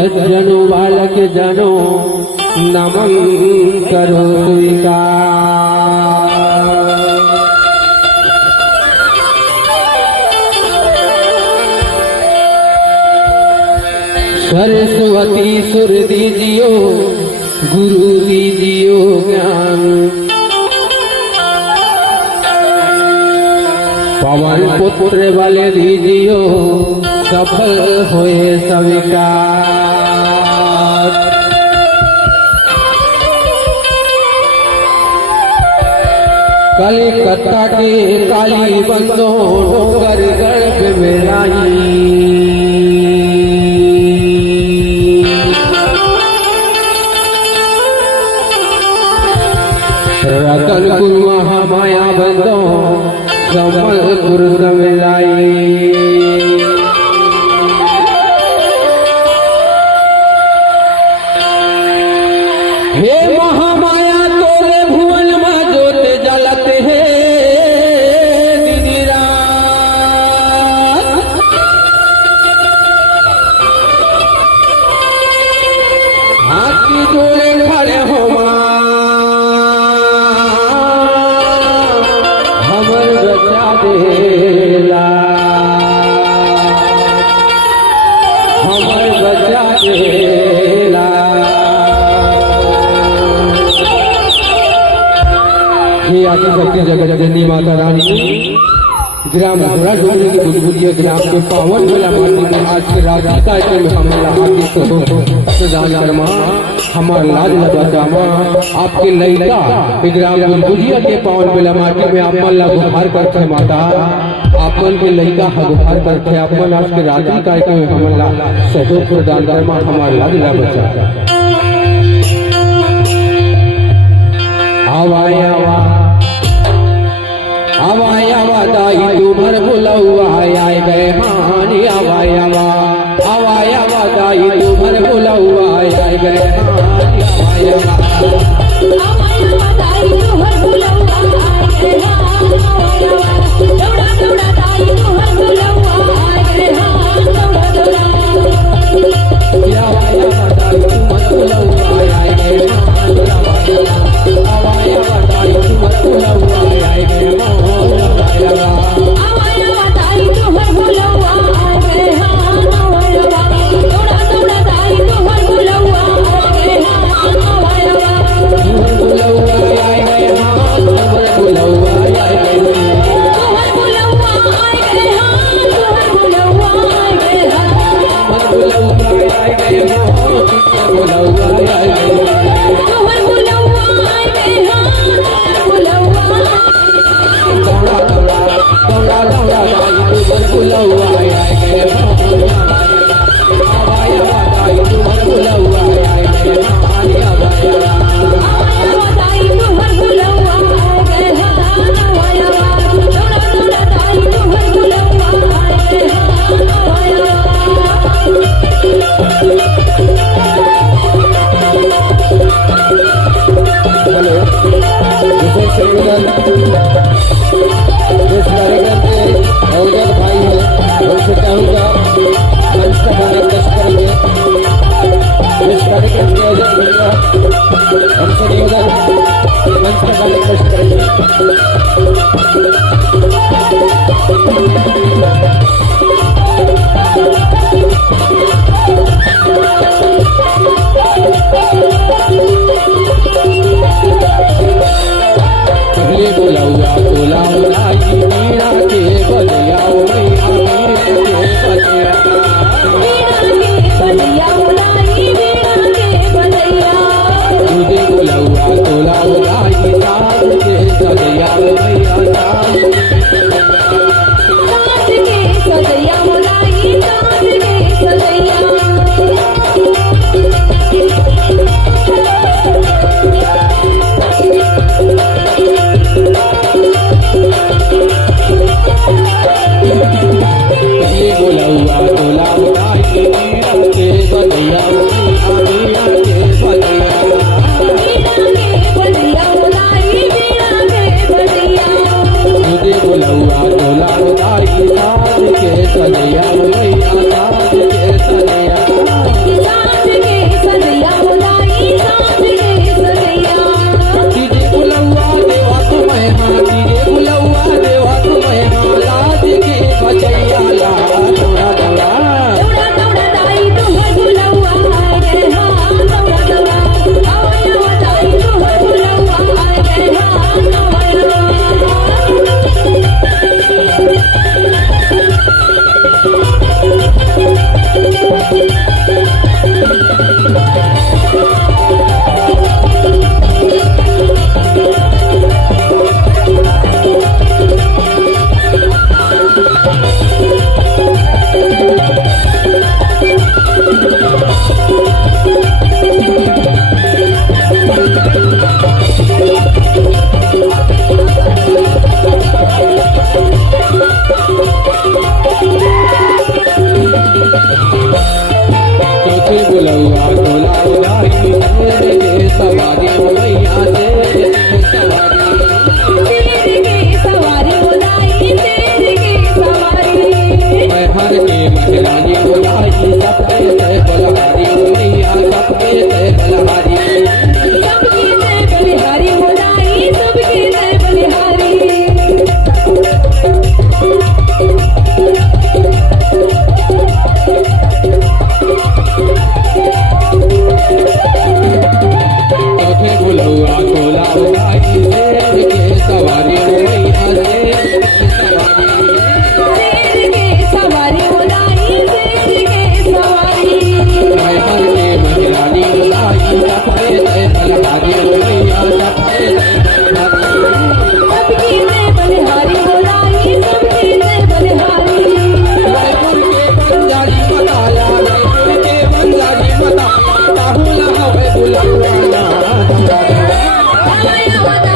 सज्जनों बालक जनों नमन करो स्वीकार। सरस्वती सुर दीजियो गुरु दीजियो ज्ञान, पवन पुत्र बल दीजियो सफल होए स्वीकार। कलकत्ता के काली बंदों डोंगर गर्भ में लाई, रतनपुर महामाया बंदों संबलपुर मिलाई। हे महामाया तोरे भुवन में जोत जलत है दिन रात, हाथी जोड़े खड़े हो शक्ति जगत जननी माता रानी ग्राम घोड़ा डोली की बुलबुलिया ग्राम के पावन मेला माटी में आज के राजा कार्यक्रम में हमें हाथी को प्रदान करमा हमार लाज लगा माँ आपके लड़का ग्राम बुलबुलिया के पावन मेला माटी में आप मन ला गुहार करते माता, आप मन के लड़का गुहार करते आप मन आज के राजा कार्यक्रम में हमें सहयोग प्रदान करमा हमार लाज लगा। आवाया आवाया दाई तुम्हार बुलावा आए गए हानि, आवाया आवाया दाई तुम्हार बुलावा आए गए हानि, आवाया दाई तुम्हार बुलावा आए गए हानि, दौड़ा दौड़ा दाई तुम्हार बुलावा आए गए हानि, दौड़ा दौड़ा आवाया दाई तुम्हार बुलावा आए गए हानि, आवाया दाई तुम्हार बुलावा आए गए हानि। सदैया मैया के सदैया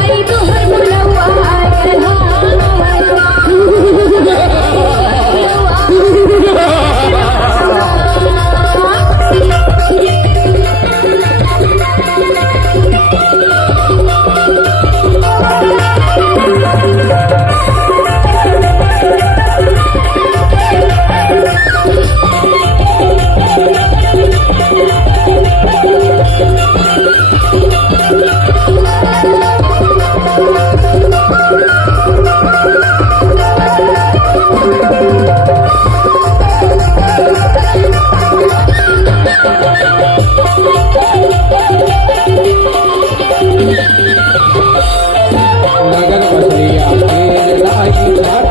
आई तोहर मनवा आए नगर बसरिया के लाई